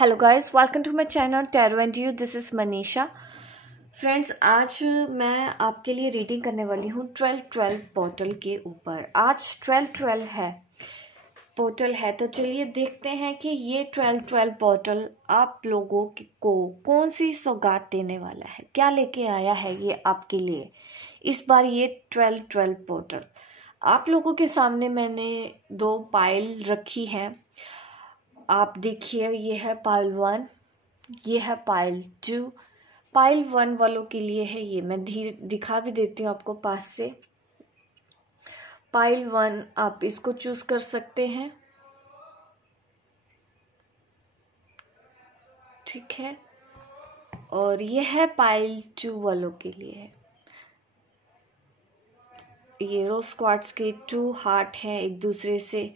Hello guys, welcome to my channel tarot and you. This is Manisha. Friends, आज मैं आपके लिए रीडिंग करने वाली हूँ 12-12 पोर्टल के ऊपर। आज 12-12 है पोर्टल है, तो चलिए देखते हैं कि ये 12-12 पोर्टल आप लोगों को कौन सी सौगात देने वाला है, क्या लेके आया है ये आपके लिए इस बार ये 12-12 पोर्टल। आप लोगों के सामने मैंने दो पाइल रखी है। आप देखिए, ये है पाइल 1, ये है पाइल 2। पाइल 1 वालों के लिए है ये, मैं दिखा भी देती हूँ आपको पास से। पाइल 1 आप इसको चूज कर सकते हैं, ठीक है। और ये है पाइल 2 वालों के लिए है। ये रोज क्वार्ट्स के 2 हार्ट हैं, एक दूसरे से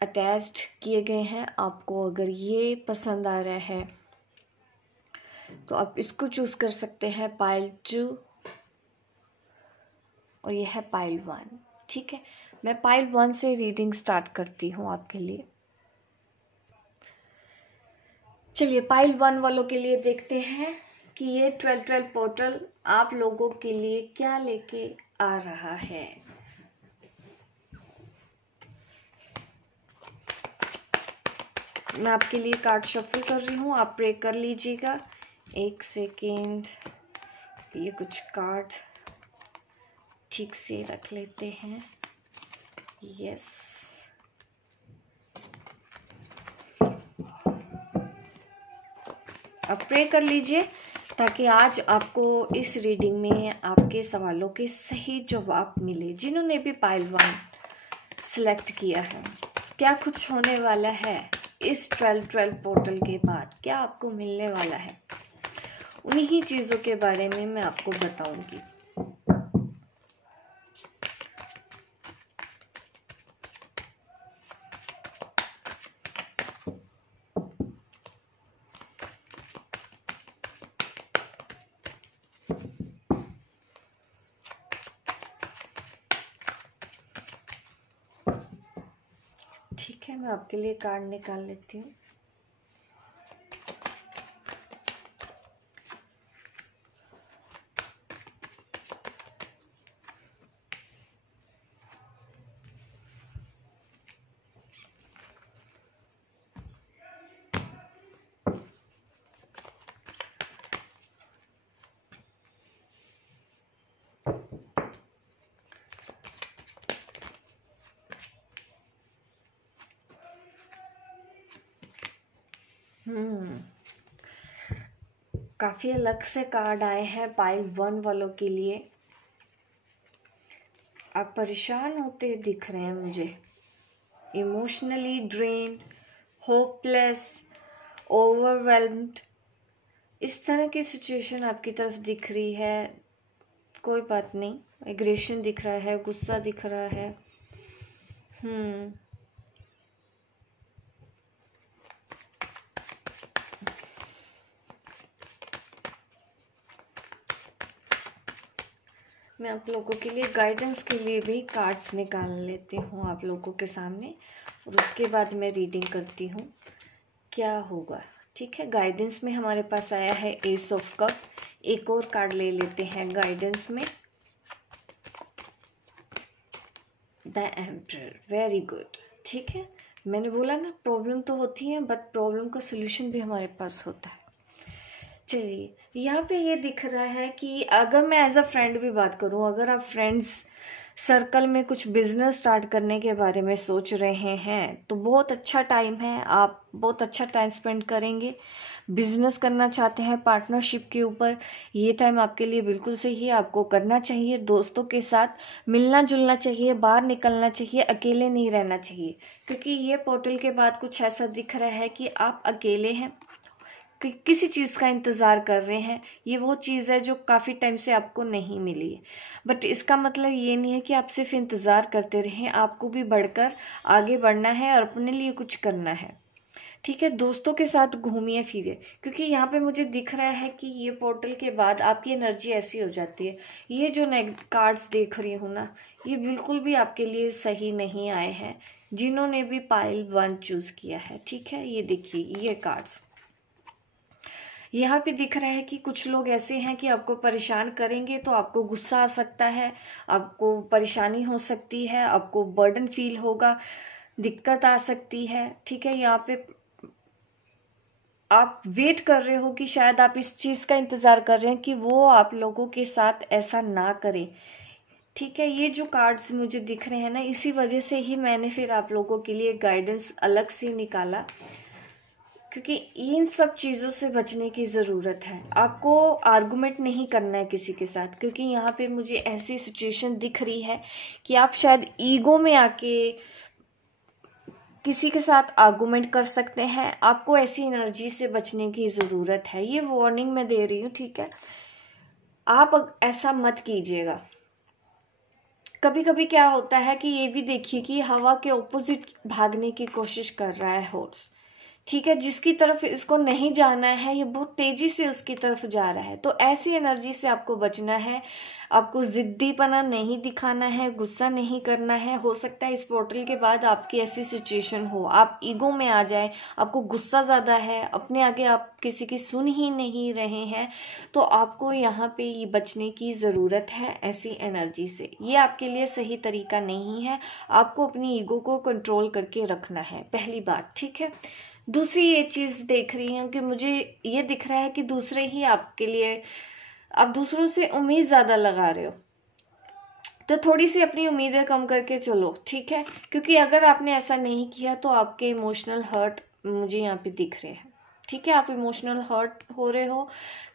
अटैच्ड किए गए हैं। आपको अगर ये पसंद आ रहा है तो आप इसको चूज कर सकते हैं, पाइल 2। और ये है पाइल 1, ठीक है। मैं पाइल 1 से रीडिंग स्टार्ट करती हूँ आपके लिए। चलिए पाइल 1 वालों के लिए देखते हैं कि ये 12-12 पोर्टल आप लोगों के लिए क्या लेके आ रहा है। मैं आपके लिए कार्ड शफल कर रही हूँ, आप प्रे कर लीजिएगा। एक सेकेंड, ये कुछ कार्ड ठीक से रख लेते हैं। यस, अब प्रे कर लीजिए ताकि आज आपको इस रीडिंग में आपके सवालों के सही जवाब मिले। जिन्होंने भी पाइल 1 सिलेक्ट किया है, क्या कुछ होने वाला है इस 12-12 पोर्टल के बाद, क्या आपको मिलने वाला है, उन्हीं चीज़ों के बारे में मैं आपको बताऊंगी। ठीक है, मैं आपके लिए कार्ड निकाल लेती हूँ। काफी अलग से कार्ड आए हैं पाइल 1 वालों के लिए। आप परेशान होते दिख रहे हैं मुझे, इमोशनली ड्रेन्ड, होपलेस, ओवरवेल्म्ड, इस तरह की सिचुएशन आपकी तरफ दिख रही है। कोई बात नहीं, एग्रेशन दिख रहा है, गुस्सा दिख रहा है। मैं आप लोगों के लिए गाइडेंस के लिए भी कार्ड्स निकाल लेती हूँ आप लोगों के सामने, और उसके बाद मैं रीडिंग करती हूँ क्या होगा, ठीक है। गाइडेंस में हमारे पास आया है एस ऑफ कप। एक और कार्ड ले लेते हैं गाइडेंस में, द एम्परर। वेरी गुड, ठीक है। मैंने बोला ना, प्रॉब्लम तो होती है बट प्रॉब्लम का सलूशन भी हमारे पास होता है। चलिए, यहाँ पे ये दिख रहा है कि अगर मैं एज अ फ्रेंड भी बात करूँ, अगर आप फ्रेंड्स सर्कल में कुछ बिजनेस स्टार्ट करने के बारे में सोच रहे हैं तो बहुत अच्छा टाइम है, आप बहुत अच्छा टाइम स्पेंड करेंगे। बिजनेस करना चाहते हैं पार्टनरशिप के ऊपर, ये टाइम आपके लिए बिल्कुल सही है। आपको करना चाहिए, दोस्तों के साथ मिलना जुलना चाहिए, बाहर निकलना चाहिए, अकेले नहीं रहना चाहिए। क्योंकि ये पोर्टल के बाद कुछ ऐसा दिख रहा है कि आप अकेले हैं, किसी चीज़ का इंतज़ार कर रहे हैं। ये वो चीज़ है जो काफ़ी टाइम से आपको नहीं मिली है, बट इसका मतलब ये नहीं है कि आप सिर्फ इंतज़ार करते रहें। आपको भी बढ़कर आगे बढ़ना है और अपने लिए कुछ करना है। ठीक है, दोस्तों के साथ घूमिए फिरिए, क्योंकि यहाँ पे मुझे दिख रहा है कि ये पोर्टल के बाद आपकी एनर्जी ऐसी हो जाती है। ये जो कार्ड्स देख रही हूँ ना, ये बिल्कुल भी आपके लिए सही नहीं आए हैं, जिन्होंने भी पाइल 1 चूज किया है। ठीक है, ये देखिए ये कार्ड्स यहाँ पे दिख रहा है कि कुछ लोग ऐसे हैं कि आपको परेशान करेंगे तो आपको गुस्सा आ सकता है, आपको परेशानी हो सकती है, आपको बर्डन फील होगा, दिक्कत आ सकती है। ठीक है, यहाँ पे आप वेट कर रहे हो कि शायद आप इस चीज का इंतजार कर रहे हैं कि वो आप लोगों के साथ ऐसा ना करें। ठीक है, ये जो कार्ड्स मुझे दिख रहे हैं ना, इसी वजह से ही मैंने फिर आप लोगों के लिए गाइडेंस अलग से निकाला, क्योंकि इन सब चीज़ों से बचने की ज़रूरत है। आपको आर्गुमेंट नहीं करना है किसी के साथ, क्योंकि यहाँ पे मुझे ऐसी सिचुएशन दिख रही है कि आप शायद ईगो में आके किसी के साथ आर्गुमेंट कर सकते हैं। आपको ऐसी एनर्जी से बचने की ज़रूरत है, ये वार्निंग मैं दे रही हूँ। ठीक है, आप ऐसा मत कीजिएगा। कभी कभी क्या होता है कि ये भी देखिए कि हवा के ऑपोजिट भागने की कोशिश कर रहा है हॉर्स। ठीक है, जिसकी तरफ इसको नहीं जाना है ये बहुत तेजी से उसकी तरफ जा रहा है। तो ऐसी एनर्जी से आपको बचना है, आपको जिद्दीपना नहीं दिखाना है, गुस्सा नहीं करना है। हो सकता है इस पोर्टल के बाद आपकी ऐसी सिचुएशन हो, आप ईगो में आ जाए, आपको गुस्सा ज़्यादा है, अपने आगे आप किसी की सुन ही नहीं रहे हैं, तो आपको यहाँ पे ये बचने की ज़रूरत है ऐसी एनर्जी से। ये आपके लिए सही तरीका नहीं है, आपको अपनी ईगो को कंट्रोल करके रखना है, पहली बात। ठीक है, दूसरी ये चीज देख रही हूँ कि मुझे ये दिख रहा है कि दूसरे ही आपके लिए, आप दूसरों से उम्मीद ज्यादा लगा रहे हो, तो थोड़ी सी अपनी उम्मीदें कम करके चलो। ठीक है, क्योंकि अगर आपने ऐसा नहीं किया तो आपके इमोशनल हर्ट मुझे यहाँ पे दिख रहे हैं। ठीक है, आप इमोशनल हर्ट हो रहे हो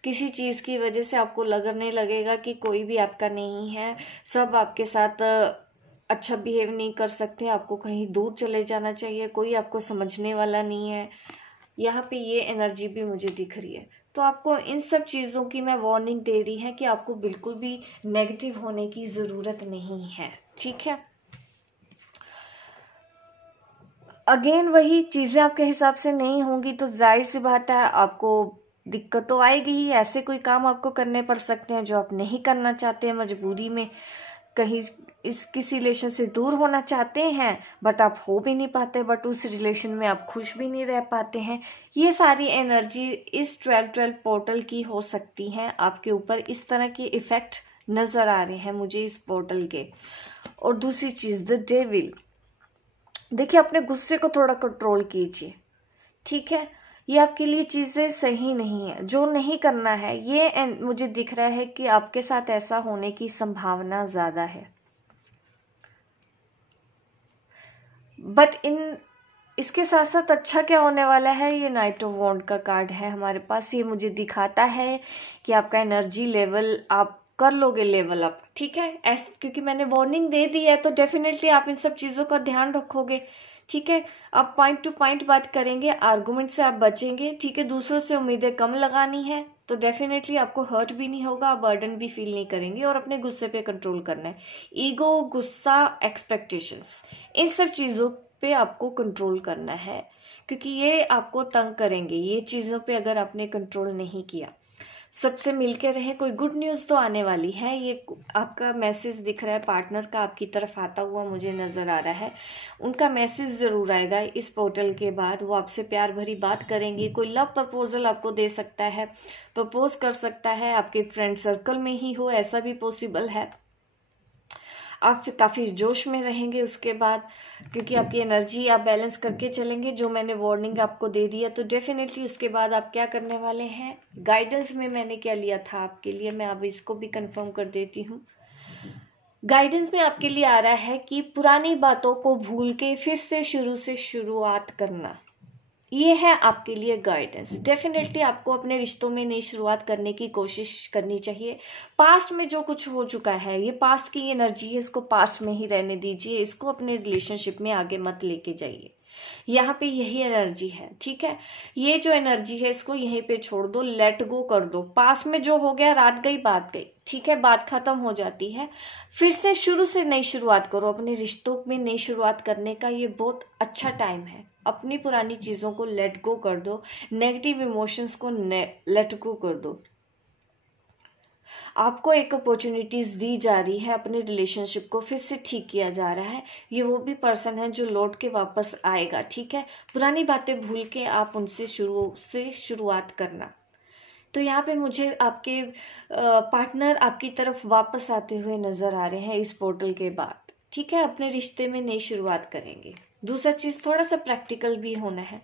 किसी चीज की वजह से, आपको लगने लगेगा कि कोई भी आपका नहीं है, सब आपके साथ अच्छा बिहेव नहीं कर सकते, आपको कहीं दूर चले जाना चाहिए, कोई आपको समझने वाला नहीं है। यहाँ पे ये एनर्जी भी मुझे दिख रही है। तो आपको इन सब चीज़ों की मैं वार्निंग दे रही है कि आपको बिल्कुल भी नेगेटिव होने की ज़रूरत नहीं है। ठीक है, अगेन वही चीज़ें आपके हिसाब से नहीं होंगी तो जाहिर सी बात है आपको दिक्कत तो आएगी ही। ऐसे कोई काम आपको करने पड़ सकते हैं जो आप नहीं करना चाहते हैं, मजबूरी में कहीं इस किसी रिलेशन से दूर होना चाहते हैं बट आप हो भी नहीं पाते, बट उस रिलेशन में आप खुश भी नहीं रह पाते हैं। ये सारी एनर्जी इस 12-12 पोर्टल की हो सकती है आपके ऊपर। इस तरह के इफेक्ट नजर आ रहे हैं मुझे इस पोर्टल के। और दूसरी चीज द डेविल, देखिए अपने गुस्से को थोड़ा कंट्रोल कीजिए। ठीक है, ये आपके लिए चीजें सही नहीं है, जो नहीं करना है। ये मुझे दिख रहा है कि आपके साथ ऐसा होने की संभावना ज्यादा है, बट इसके साथ साथ अच्छा क्या होने वाला है, ये नाइट ऑफ वॉन्ड का कार्ड है हमारे पास। ये मुझे दिखाता है कि आपका एनर्जी लेवल आप कर लोगे लेवल अप। ठीक है, ऐसे क्योंकि मैंने वार्निंग दे दी है तो डेफिनेटली आप इन सब चीज़ों का ध्यान रखोगे। ठीक है, आप पॉइंट टू पॉइंट बात करेंगे, आर्गुमेंट से आप बचेंगे। ठीक है, दूसरों से उम्मीदें कम लगानी है तो डेफिनेटली आपको हर्ट भी नहीं होगा, आप बर्डन भी फील नहीं करेंगे। और अपने गुस्से पे कंट्रोल करना है, ईगो, गुस्सा, एक्सपेक्टेशंस, इन सब चीज़ों पे आपको कंट्रोल करना है, क्योंकि ये आपको तंग करेंगे। ये चीज़ों पे अगर आपने कंट्रोल नहीं किया, सबसे मिलके रहे। कोई गुड न्यूज़ तो आने वाली है, ये आपका मैसेज दिख रहा है पार्टनर का आपकी तरफ आता हुआ मुझे नज़र आ रहा है। उनका मैसेज ज़रूर आएगा इस पोर्टल के बाद, वो आपसे प्यार भरी बात करेंगे। कोई लव प्रपोजल आपको दे सकता है, प्रपोज कर सकता है, आपके फ्रेंड सर्कल में ही हो, ऐसा भी पॉसिबल है। आप काफ़ी जोश में रहेंगे उसके बाद, क्योंकि आपकी एनर्जी आप बैलेंस करके चलेंगे, जो मैंने वार्निंग आपको दे दिया। तो डेफिनेटली उसके बाद आप क्या करने वाले हैं, गाइडेंस में मैंने क्या लिया था आपके लिए, मैं अब इसको भी कंफर्म कर देती हूँ। गाइडेंस में आपके लिए आ रहा है कि पुरानी बातों को भूल के फिर से शुरुआत करना, ये है आपके लिए गाइडेंस। डेफिनेटली आपको अपने रिश्तों में नई शुरुआत करने की कोशिश करनी चाहिए। पास्ट में जो कुछ हो चुका है, ये पास्ट की एनर्जी है, इसको पास्ट में ही रहने दीजिए, इसको अपने रिलेशनशिप में आगे मत लेके जाइए। यहाँ पे यही एनर्जी है। ठीक है, ये जो एनर्जी है इसको यहीं पे छोड़ दो, लेट गो कर दो। पास्ट में जो हो गया, रात गई बात गई। ठीक है, बात खत्म हो जाती है, फिर से शुरू से नई शुरुआत करो। अपने रिश्तों में नई शुरुआत करने का ये बहुत अच्छा टाइम है। अपनी पुरानी चीज़ों को लेट गो कर दो, नेगेटिव इमोशंस को लेट गो कर दो। आपको एक अपॉर्चुनिटीज दी जा रही है, अपने रिलेशनशिप को फिर से ठीक किया जा रहा है। ये वो भी पर्सन है जो लौट के वापस आएगा, ठीक है। पुरानी बातें भूल के आप उनसे शुरुआत करना। तो यहाँ पे मुझे आपके पार्टनर आपकी तरफ वापस आते हुए नजर आ रहे हैं इस पोर्टल के बाद, ठीक है। अपने रिश्ते में नई शुरुआत करेंगे। दूसरा चीज थोड़ा सा प्रैक्टिकल भी होना है।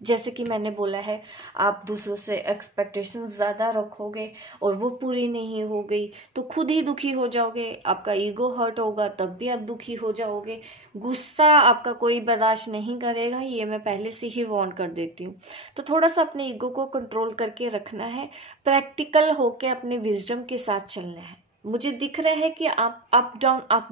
जैसे कि मैंने बोला है, आप दूसरों से एक्सपेक्टेशंस ज़्यादा रखोगे और वो पूरी नहीं हो गई तो खुद ही दुखी हो जाओगे, आपका ईगो हर्ट होगा, तब भी आप दुखी हो जाओगे। गुस्सा आपका कोई बर्दाश्त नहीं करेगा, ये मैं पहले से ही वार्न कर देती हूँ। तो थोड़ा सा अपने ईगो को कंट्रोल करके रखना है, प्रैक्टिकल होके अपने विजडम के साथ चलना है। मुझे दिख रहा है कि आप अप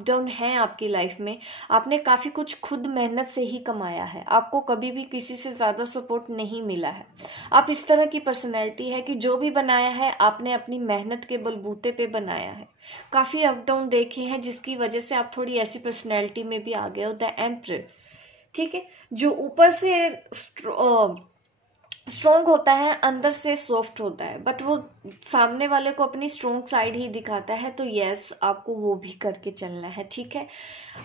डाउन हैं आपकी लाइफ में। आपने काफ़ी कुछ खुद मेहनत से ही कमाया है, आपको कभी भी किसी से ज़्यादा सपोर्ट नहीं मिला है। आप इस तरह की पर्सनैलिटी है कि जो भी बनाया है आपने अपनी मेहनत के बलबूते पे बनाया है। काफ़ी अप डाउन देखे हैं जिसकी वजह से आप थोड़ी ऐसी पर्सनैलिटी में भी आ गए हो, द एम्परर, ठीक है। जो ऊपर से स्ट्रोंग होता है, अंदर से सॉफ्ट होता है, बट वो सामने वाले को अपनी स्ट्रोंग साइड ही दिखाता है। तो यस, आपको वो भी करके चलना है, ठीक है।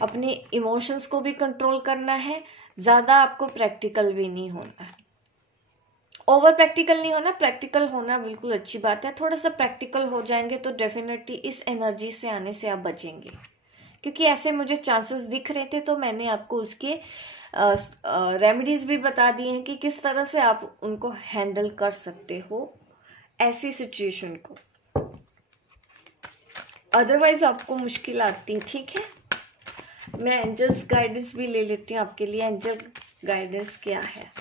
अपने इमोशंस को भी कंट्रोल करना है, ज़्यादा आपको प्रैक्टिकल भी नहीं होना है, ओवर प्रैक्टिकल नहीं होना। प्रैक्टिकल होना बिल्कुल अच्छी बात है, थोड़ा सा प्रैक्टिकल हो जाएंगे तो डेफिनेटली इस एनर्जी से आने से आप बचेंगे, क्योंकि ऐसे मुझे चांसेस दिख रहे थे। तो मैंने आपको उसके रेमेडीज भी बता दिए हैं कि किस तरह से आप उनको हैंडल कर सकते हो ऐसी सिचुएशन को, अदरवाइज आपको मुश्किल आती है, ठीक है। मैं एंजल्स गाइडेंस भी ले लेती हूँ आपके लिए। एंजल गाइडेंस क्या है?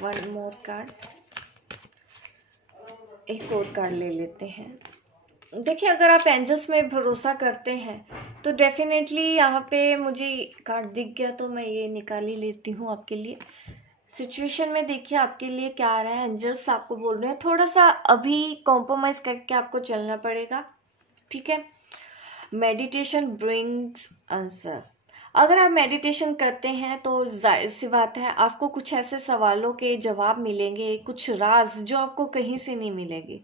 वन मोर कार्ड, एक और कार्ड ले लेते हैं। देखिए, अगर आप एंजल्स में भरोसा करते हैं तो डेफिनेटली यहाँ पे मुझे कार्ड दिख गया तो मैं ये निकाल ही लेती हूँ आपके लिए। सिचुएशन में देखिए आपके लिए क्या आ रहा है। एंजल्स आपको बोल रहे हैं थोड़ा सा अभी कॉम्प्रोमाइज करके आपको चलना पड़ेगा, ठीक है। Meditation brings answer. अगर आप मेडिटेशन करते हैं तो जाहिर सी बात है आपको कुछ ऐसे सवालों के जवाब मिलेंगे, कुछ राज जो आपको कहीं से नहीं मिलेंगे।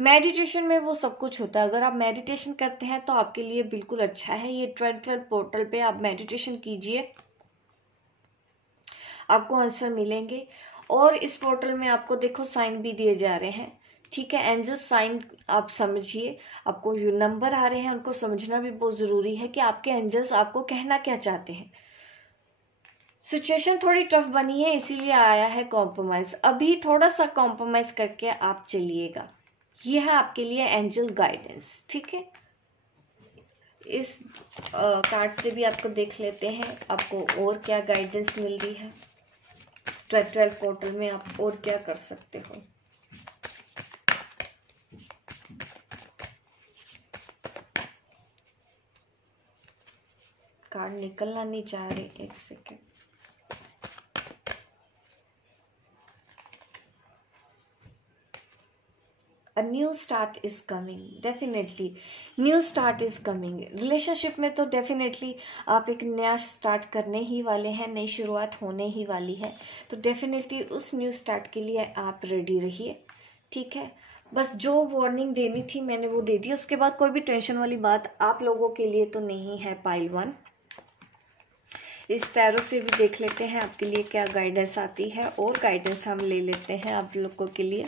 मेडिटेशन में वो सब कुछ होता है। अगर आप मेडिटेशन करते हैं तो आपके लिए बिल्कुल अच्छा है। ये 12 पोर्टल पे आप मेडिटेशन कीजिए, आपको आंसर मिलेंगे। और इस पोर्टल में आपको देखो साइन भी दिए जा रहे हैं, ठीक है। एंजल साइन आप समझिए, आपको जो नंबर आ रहे हैं उनको समझना भी बहुत जरूरी है कि आपके एंजल्स आपको कहना क्या चाहते हैं। सिचुएशन थोड़ी टफ बनी है इसीलिए आया है कॉम्प्रोमाइज। अभी थोड़ा सा कॉम्प्रोमाइज करके आप चलिएगा, ये है आपके लिए एंजल गाइडेंस, ठीक है। इस कार्ड से भी आपको देख लेते हैं आपको और क्या गाइडेंस मिल रही है। 12 पोर्टल में आप और क्या कर सकते हो। कार्ड निकलना नहीं चाह रहे, एक second. A new start is coming, definitely new start is coming. Relationship में तो डेफिनेटली आप एक नया स्टार्ट करने ही वाले हैं, नई शुरुआत होने ही वाली है। तो डेफिनेटली उस न्यू स्टार्ट के लिए आप रेडी रहिए, ठीक है। बस जो वार्निंग देनी थी मैंने वो दे दी, उसके बाद कोई भी टेंशन वाली बात आप लोगों के लिए तो नहीं है। पाइल 1 इस टैरो से भी देख लेते हैं आपके लिए क्या गाइडेंस आती है, और गाइडेंस हम ले लेते हैं आप लोगों के लिए।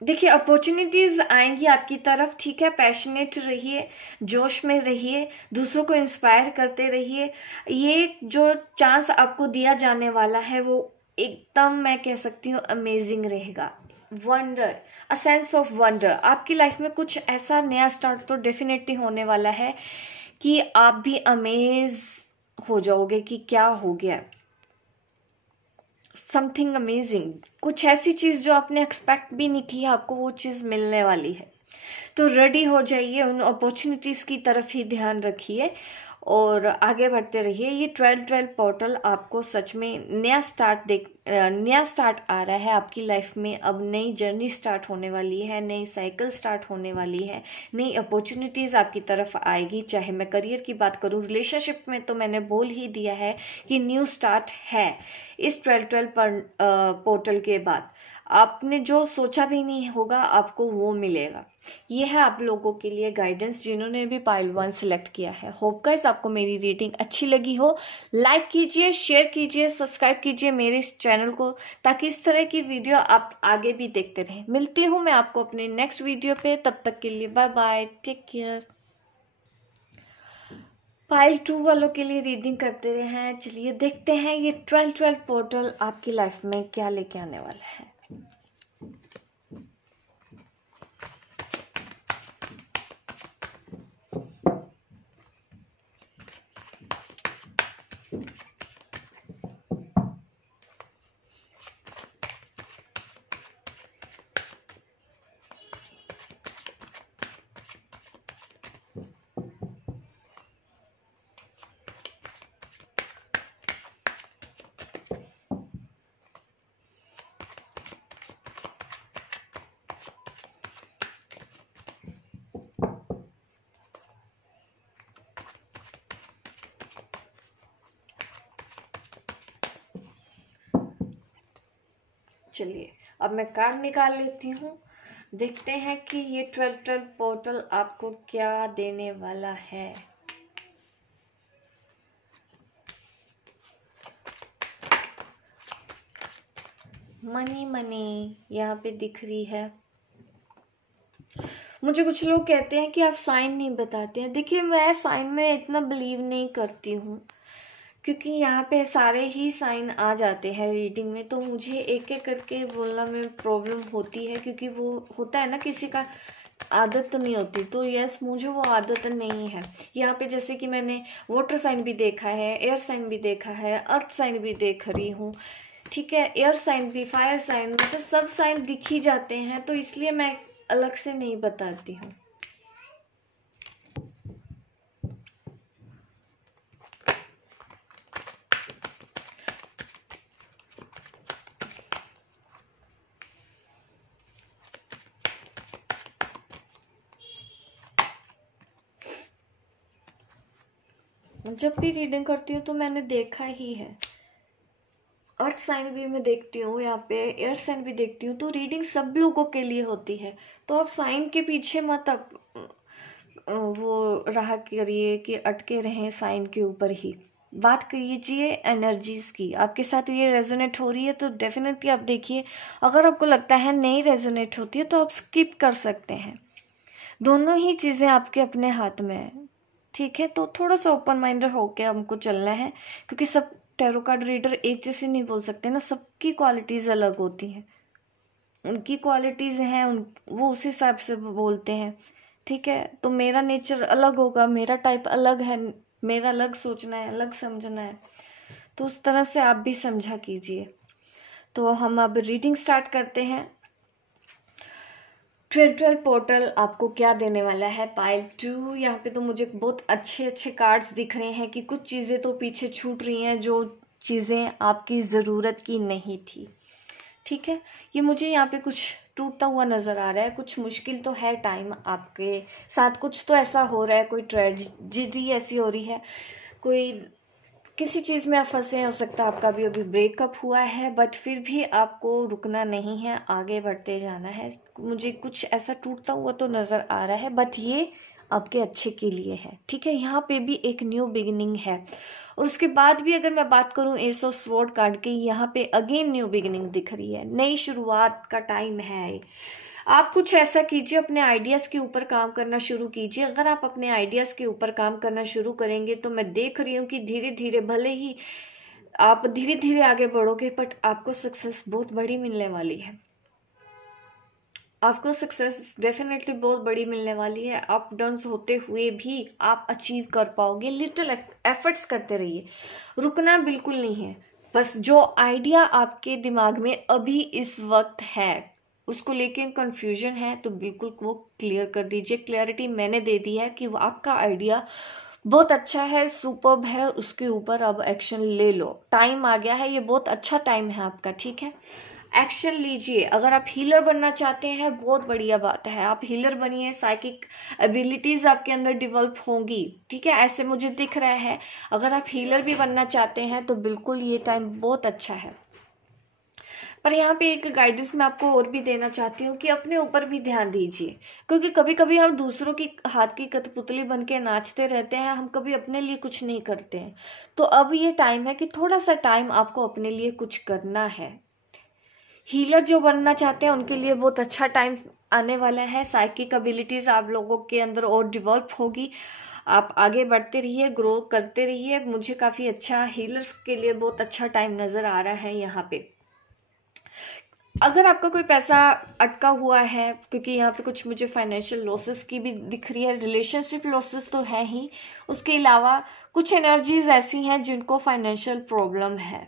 देखिए, अपॉर्चुनिटीज आएंगी आपकी तरफ, ठीक है। पैशनेट रहिए, जोश में रहिए, दूसरों को इंस्पायर करते रहिए। ये जो चांस आपको दिया जाने वाला है वो एकदम मैं कह सकती हूँ अमेजिंग रहेगा। Wonder, a sense of wonder. आपकी लाइफ में कुछ ऐसा नया स्टार्ट तो डेफिनेटली होने वाला है कि आप भी अमेज हो जाओगे कि क्या हो गया। समथिंग अमेजिंग, कुछ ऐसी चीज जो आपने एक्सपेक्ट भी नहीं की, आपको वो चीज मिलने वाली है। तो रेडी हो जाइए, उन अपॉर्चुनिटीज की तरफ ही ध्यान रखिए और आगे बढ़ते रहिए। ये 12-12 पोर्टल आपको सच में नया स्टार्ट आ रहा है आपकी लाइफ में। अब नई जर्नी स्टार्ट होने वाली है, नई साइकिल स्टार्ट होने वाली है, नई अपॉर्चुनिटीज़ आपकी तरफ आएगी। चाहे मैं करियर की बात करूँ, रिलेशनशिप में तो मैंने बोल ही दिया है कि न्यू स्टार्ट है इस 12-12 पोर्टल के बाद। आपने जो सोचा भी नहीं होगा आपको वो मिलेगा। ये है आप लोगों के लिए गाइडेंस जिन्होंने भी पाइल 1 सिलेक्ट किया है। होप गाइस आपको मेरी रीडिंग अच्छी लगी हो। लाइक कीजिए, शेयर कीजिए, सब्सक्राइब कीजिए मेरे इस चैनल को, ताकि इस तरह की वीडियो आप आगे भी देखते रहें। मिलती हूँ मैं आपको अपने नेक्स्ट वीडियो पे, तब तक के लिए bye bye, take care. Pile 2 वालों के लिए रीडिंग करते रहे हैं। चलिए देखते हैं ये 12-12 पोर्टल आपकी लाइफ में क्या लेके आने वाला है। चलिए अब मैं कार्ड निकाल लेती हूँ। देखते हैं कि ये 12-12 पोर्टल आपको क्या देने वाला है। मनी यहाँ पे दिख रही है। मुझे कुछ लोग कहते हैं कि आप साइन नहीं बताते हैं। देखिए मैं साइन में इतना बिलीव नहीं करती हूँ, क्योंकि यहाँ पे सारे ही साइन आ जाते हैं रीडिंग में, तो मुझे एक एक करके बोलना में प्रॉब्लम होती है, क्योंकि वो होता है ना किसी का आदत नहीं होती। तो यस, मुझे वो आदत नहीं है। यहाँ पे जैसे कि मैंने वाटर साइन भी देखा है, एयर साइन भी देखा है, अर्थ साइन भी देख रही हूँ, ठीक है, एयर साइन भी, फायर साइन, मतलब सब साइन दिख ही जाते हैं, तो इसलिए मैं अलग से नहीं बताती हूँ। जब भी रीडिंग करती हूँ तो मैंने देखा ही है, अर्थ साइन भी मैं देखती हूँ, यहाँ पे एयर साइन भी देखती हूँ, तो रीडिंग सब लोगों के लिए होती है। तो आप साइन के पीछे मत आप वो रहा करिए कि अटके रहें साइन के ऊपर ही। बात कीजिए एनर्जीज की, आपके साथ ये रेजोनेट हो रही है तो डेफिनेटली आप देखिए। अगर आपको लगता है नहीं रेजोनेट होती है तो आप स्किप कर सकते हैं। दोनों ही चीज़ें आपके अपने हाथ में है, ठीक है। तो थोड़ा सा ओपन माइंडेड होके हमको चलना है, क्योंकि सब टैरो कार्ड रीडर एक जैसे नहीं बोल सकते ना, सबकी क्वालिटीज़ अलग होती हैं, उनकी क्वालिटीज़ हैं वो उस हिसाब से बोलते हैं, ठीक है। तो मेरा नेचर अलग होगा, मेरा टाइप अलग है, मेरा अलग सोचना है, अलग समझना है, तो उस तरह से आप भी समझा कीजिए। तो हम अब रीडिंग स्टार्ट करते हैं। 12-12 पोर्टल आपको क्या देने वाला है पाइल 2। यहाँ पे तो मुझे बहुत अच्छे अच्छे कार्ड्स दिख रहे हैं कि कुछ चीज़ें तो पीछे छूट रही हैं, जो चीज़ें आपकी ज़रूरत की नहीं थी, ठीक है। ये मुझे यहाँ पे कुछ टूटता हुआ नज़र आ रहा है, कुछ मुश्किल तो है टाइम आपके साथ, कुछ तो ऐसा हो रहा है, कोई ट्रेजेडी ऐसी हो रही है, कोई किसी चीज़ में आप फंसे हैं। हो सकता है आपका भी अभी ब्रेकअप हुआ है, बट फिर भी आपको रुकना नहीं है, आगे बढ़ते जाना है। मुझे कुछ ऐसा टूटता हुआ तो नज़र आ रहा है, बट ये आपके अच्छे के लिए है, ठीक है। यहाँ पे भी एक न्यू बिगिनिंग है, और उसके बाद भी अगर मैं बात करूँ एस ऑफ स्वॉर्ड कार्ड की, यहाँ पे अगेन न्यू बिगिनिंग दिख रही है, नई शुरुआत का टाइम है। आप कुछ ऐसा कीजिए, अपने आइडियाज़ के ऊपर काम करना शुरू कीजिए। अगर आप अपने आइडियाज़ के ऊपर काम करना शुरू करेंगे तो मैं देख रही हूँ कि धीरे धीरे, भले ही आप धीरे धीरे आगे बढ़ोगे, बट आपको सक्सेस बहुत बड़ी मिलने वाली है। आपको सक्सेस डेफिनेटली बहुत बड़ी मिलने वाली है। अप डाउन्स होते हुए भी आप अचीव कर पाओगे। लिटिल एफर्ट्स करते रहिए, रुकना बिल्कुल नहीं है। बस जो आइडिया आपके दिमाग में अभी इस वक्त है, उसको लेके कंफ्यूजन है, तो बिल्कुल वो क्लियर कर दीजिए। क्लैरिटी मैंने दे दी है कि वो आपका आइडिया बहुत अच्छा है, सुपर्ब है, उसके ऊपर अब एक्शन ले लो, टाइम आ गया है, ये बहुत अच्छा टाइम है आपका, ठीक है, एक्शन लीजिए। अगर आप हीलर बनना चाहते हैं बहुत बढ़िया बात है, आप हीलर बनिए, साइकिक एबिलिटीज आपके अंदर डेवलप होंगी, ठीक है, ऐसे मुझे दिख रहा है। अगर आप हीलर भी बनना चाहते हैं तो बिल्कुल ये टाइम बहुत अच्छा है। पर यहाँ पे एक गाइडेंस मैं आपको और भी देना चाहती हूँ कि अपने ऊपर भी ध्यान दीजिए, क्योंकि कभी कभी हम दूसरों की हाथ की कठपुतली बन के नाचते रहते हैं, हम कभी अपने लिए कुछ नहीं करते हैं। तो अब ये टाइम है कि थोड़ा सा टाइम आपको अपने लिए कुछ करना है। हीलर जो बनना चाहते हैं उनके लिए बहुत अच्छा टाइम आने वाला है, साइकिक एबिलिटीज आप लोगों के अंदर और डिवेल्प होगी, आप आगे बढ़ते रहिए, ग्रो करते रहिए। मुझे काफी अच्छा, हीलर्स के लिए बहुत अच्छा टाइम नजर आ रहा है यहाँ पे। अगर आपका कोई पैसा अटका हुआ है, क्योंकि यहाँ पे कुछ मुझे फाइनेंशियल लॉसेस की भी दिख रही है, रिलेशनशिप लॉसेस तो है ही, उसके अलावा कुछ एनर्जीज ऐसी हैं जिनको फाइनेंशियल प्रॉब्लम है,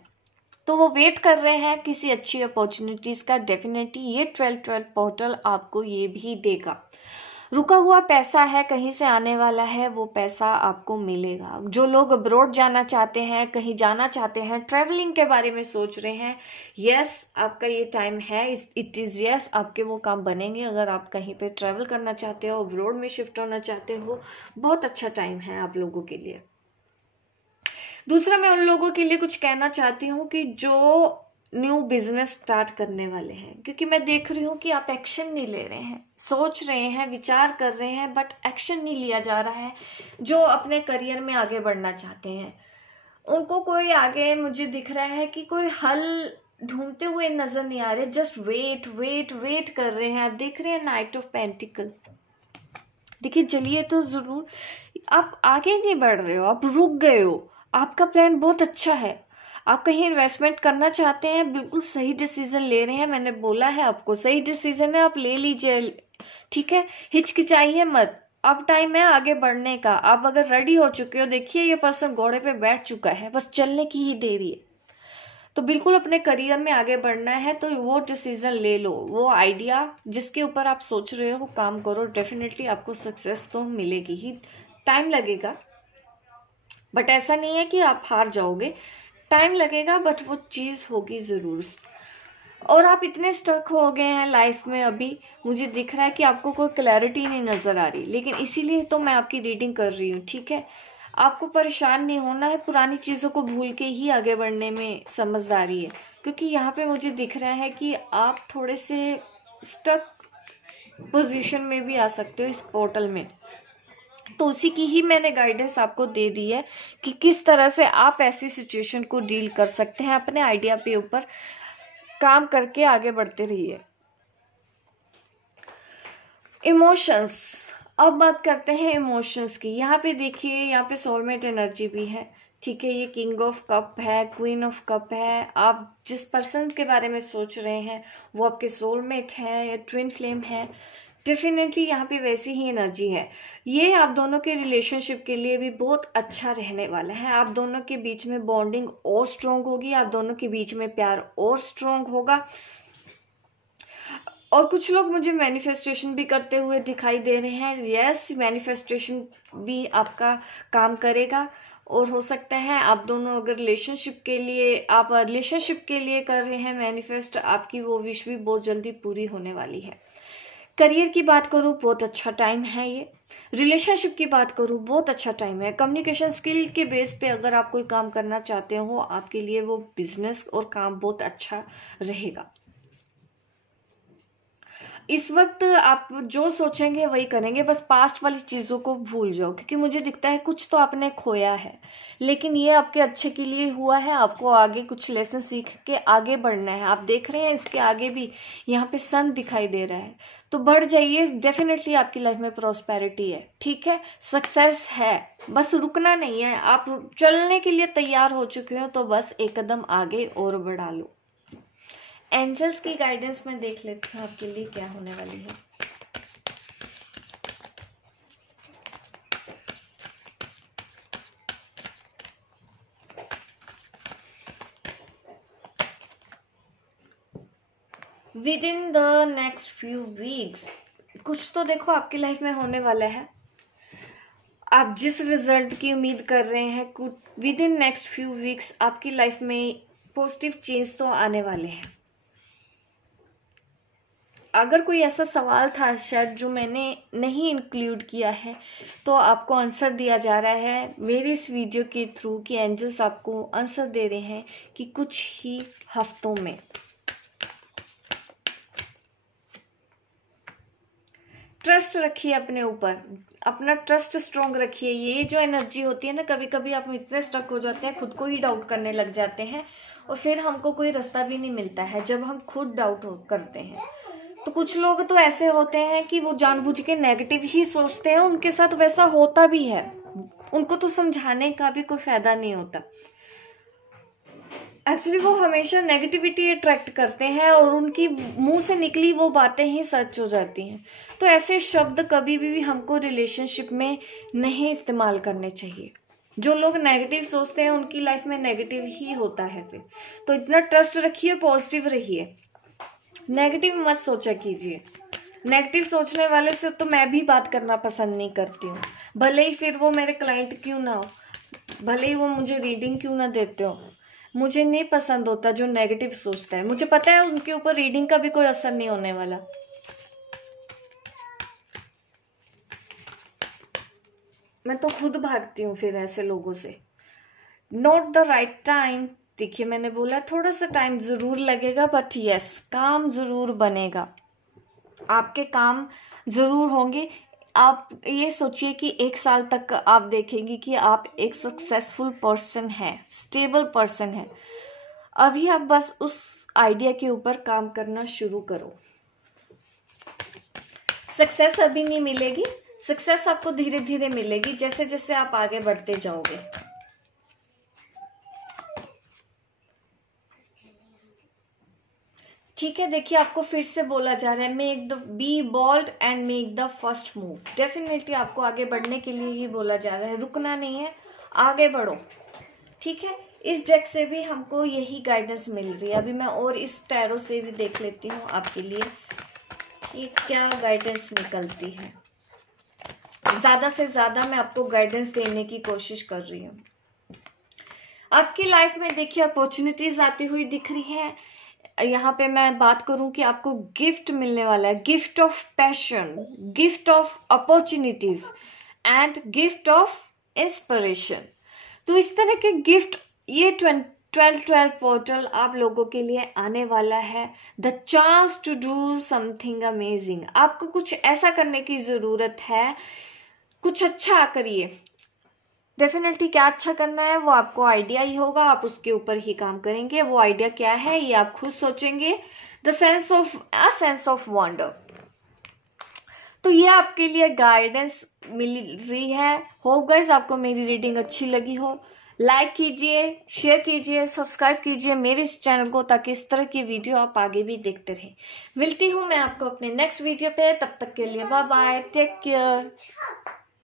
तो वो वेट कर रहे हैं किसी अच्छी अपॉर्चुनिटीज का। डेफिनेटली ये 12-12 पोर्टल आपको ये भी देगा। रुका हुआ पैसा है, कहीं से आने वाला है, वो पैसा आपको मिलेगा। जो लोग अब्रॉड जाना चाहते हैं, कहीं जाना चाहते हैं, ट्रैवलिंग के बारे में सोच रहे हैं, यस आपका ये टाइम है, इट इज यस, आपके वो काम बनेंगे। अगर आप कहीं पे ट्रैवल करना चाहते हो, अब्रॉड में शिफ्ट होना चाहते हो, बहुत अच्छा टाइम है आप लोगों के लिए। दूसरा, मैं उन लोगों के लिए कुछ कहना चाहती हूँ कि जो न्यू बिजनेस स्टार्ट करने वाले हैं, क्योंकि मैं देख रही हूँ कि आप एक्शन नहीं ले रहे हैं, सोच रहे हैं, विचार कर रहे हैं, बट एक्शन नहीं लिया जा रहा है। जो अपने करियर में आगे बढ़ना चाहते हैं उनको कोई आगे, मुझे दिख रहा है कि कोई हल ढूंढते हुए नजर नहीं आ रहे, जस्ट वेट वेट वेट कर रहे हैं। आप देख रहे हैं नाइट ऑफ पेंटिकल, देखिए चलिए तो जरूर, आप आगे नहीं बढ़ रहे हो, आप रुक गए हो। आपका प्लान बहुत अच्छा है, आप कहीं इन्वेस्टमेंट करना चाहते हैं, बिल्कुल सही डिसीजन ले रहे हैं, मैंने बोला है आपको सही डिसीजन है, आप ले लीजिए, ठीक है, हिचकिचाइए मत, अब टाइम है आगे बढ़ने का। आप अगर रेडी हो चुके हो, देखिए ये पर्सन घोड़े पे बैठ चुका है, बस चलने की ही देरी है। तो बिल्कुल अपने करियर में आगे बढ़ना है तो वो डिसीजन ले लो, वो आइडिया जिसके ऊपर आप सोच रहे हो काम करो, डेफिनेटली आपको सक्सेस तो मिलेगी ही, टाइम लगेगा, बट ऐसा नहीं है कि आप हार जाओगे, टाइम लगेगा बट वो चीज होगी जरूर। और आप इतने स्टक हो गए हैं लाइफ में, अभी मुझे दिख रहा है कि आपको कोई क्लैरिटी नहीं नजर आ रही, लेकिन इसीलिए तो मैं आपकी रीडिंग कर रही हूँ, ठीक है, आपको परेशान नहीं होना है, पुरानी चीजों को भूल के ही आगे बढ़ने में समझदारी है, क्योंकि यहाँ पे मुझे दिख रहा है कि आप थोड़े से स्टक पोजीशन में भी आ सकते हो इस पोर्टल में। तो उसी की ही मैंने गाइडेंस आपको दे दी है कि किस तरह से आप ऐसी सिचुएशन को डील कर सकते हैं, अपने आइडिया पे ऊपर काम करके आगे बढ़ते रहिए। इमोशंस, अब बात करते हैं इमोशंस की। यहाँ पे देखिए, यहाँ पे सोलमेट एनर्जी भी है, ठीक है, ये किंग ऑफ कप है, क्वीन ऑफ कप है। आप जिस पर्सन के बारे में सोच रहे हैं वो आपके सोलमेट है या ट्विन फ्लेम है, डेफिनेटली यहाँ पे वैसी ही एनर्जी है। ये आप दोनों के रिलेशनशिप के लिए भी बहुत अच्छा रहने वाला है, आप दोनों के बीच में बॉन्डिंग और स्ट्रोंग होगी, आप दोनों के बीच में प्यार और स्ट्रोंग होगा। और कुछ लोग मुझे मैनिफेस्टेशन भी करते हुए दिखाई दे रहे हैं, यस मैनिफेस्टेशन भी आपका काम करेगा। और हो सकता है आप दोनों अगर रिलेशनशिप के लिए, आप रिलेशनशिप के लिए कर रहे हैं मैनिफेस्ट, आपकी वो विश भी बहुत जल्दी पूरी होने वाली है। करियर की बात करूँ बहुत अच्छा टाइम है ये, रिलेशनशिप की बात करूँ बहुत अच्छा टाइम है। कम्युनिकेशन स्किल के बेस पे अगर आप कोई काम करना चाहते हो, आपके लिए वो बिजनेस और काम बहुत अच्छा रहेगा। इस वक्त आप जो सोचेंगे वही करेंगे, बस पास्ट वाली चीजों को भूल जाओ, क्योंकि मुझे दिखता है कुछ तो आपने खोया है, लेकिन ये आपके अच्छे के लिए हुआ है, आपको आगे कुछ लेसन सीख के आगे बढ़ना है। आप देख रहे हैं इसके आगे भी यहाँ पे सन दिखाई दे रहा है, तो बढ़ जाइए, डेफिनेटली आपकी लाइफ में प्रॉस्पेरिटी है, ठीक है, सक्सेस है, बस रुकना नहीं है, आप चलने के लिए तैयार हो चुके हो तो बस एक कदम आगे और बढ़ा लो। एंजल्स की गाइडेंस में देख लेते हैं आपके लिए क्या होने वाली है। With in the next few weeks कुछ तो देखो आपकी लाइफ में होने वाला है। आप जिस रिजल्ट की उम्मीद कर रहे हैं, with in next few weeks आपकी लाइफ में पॉजिटिव चेंज तो आने वाले हैं। अगर कोई ऐसा सवाल था शायद जो मैंने नहीं इंक्लूड किया है, तो आपको आंसर दिया जा रहा है मेरी इस वीडियो के थ्रू कि एंजल्स आपको आंसर दे रहे हैं कि कुछ ही हफ्तों में। ट्रस्ट रखिए अपने ऊपर, अपना ट्रस्ट स्ट्रॉन्ग रखिए। ये जो एनर्जी होती है ना, कभी कभी आप इतने स्टक हो जाते हैं, खुद को ही डाउट करने लग जाते हैं और फिर हमको कोई रास्ता भी नहीं मिलता है जब हम खुद डाउट करते हैं। तो कुछ लोग तो ऐसे होते हैं कि वो जानबूझ के नेगेटिव ही सोचते हैं, उनके साथ वैसा होता भी है, उनको तो समझाने का भी कोई फायदा नहीं होता। एक्चुअली वो हमेशा नेगेटिविटी अट्रैक्ट करते हैं और उनकी मुंह से निकली वो बातें ही सच हो जाती हैं। तो ऐसे शब्द कभी भी हमको रिलेशनशिप में नहीं इस्तेमाल करने चाहिए। जो लोग नेगेटिव सोचते हैं उनकी लाइफ में नेगेटिव ही होता है फिर। तो इतना ट्रस्ट रखिए, पॉजिटिव रहिए, नेगेटिव मत सोचा कीजिए। नेगेटिव सोचने वाले से तो मैं भी बात करना पसंद नहीं करती हूँ, भले ही फिर वो मेरे क्लाइंट क्यों ना हो, भले ही वो मुझे रीडिंग क्यों ना देते हो। मुझे नहीं पसंद होता जो नेगेटिव सोचता है। मुझे पता है उनके ऊपर रीडिंग का भी कोई असर नहीं होने वाला। मैं तो खुद भागती हूँ फिर ऐसे लोगों से। Not the right time. देखिए मैंने बोला थोड़ा सा टाइम जरूर लगेगा, बट यस, काम जरूर बनेगा, आपके काम जरूर होंगे। आप ये सोचिए कि 1 साल तक आप देखेंगे कि आप एक सक्सेसफुल पर्सन हैं, स्टेबल पर्सन हैं। अभी आप बस उस आइडिया के ऊपर काम करना शुरू करो। सक्सेस अभी नहीं मिलेगी, सक्सेस आपको धीरे धीरे मिलेगी जैसे जैसे आप आगे बढ़ते जाओगे। ठीक है, देखिए आपको फिर से बोला जा रहा है make the be bold and make the first move. Definitely आपको आगे बढ़ने के लिए ही बोला जा रहा है, रुकना नहीं है, आगे बढ़ो। ठीक है, इस डेक से भी हमको यही गाइडेंस मिल रही है। अभी मैं और इस टैरो से भी देख लेती हूँ आपके लिए कि क्या गाइडेंस निकलती है। ज्यादा से ज्यादा मैं आपको गाइडेंस देने की कोशिश कर रही हूँ। आपकी लाइफ में देखिए अपॉर्चुनिटीज आती हुई दिख रही है। यहाँ पे मैं बात करूं कि आपको गिफ्ट मिलने वाला है, gift of passion, gift of opportunities and gift of inspiration. तो इस तरह के गिफ्ट ये 12/12 पोर्टल आप लोगों के लिए आने वाला है। The chance to do something amazing. आपको कुछ ऐसा करने की जरूरत है, कुछ अच्छा करिए। डेफिनेटली क्या अच्छा करना है वो आपको आइडिया ही होगा, आप उसके ऊपर ही काम करेंगे। वो आइडिया क्या है ये आप खुद सोचेंगे। The sense of wonder. तो ये आपके लिए गाइडेंस मिल रही है। होप गाइस आपको मेरी रीडिंग अच्छी लगी हो। लाइक कीजिए, शेयर कीजिए, सब्सक्राइब कीजिए मेरे इस चैनल को, ताकि इस तरह की वीडियो आप आगे भी देखते रहें। मिलती हूँ मैं आपको अपने नेक्स्ट वीडियो पे, तब तक के लिए बाय बाय, टेक केयर।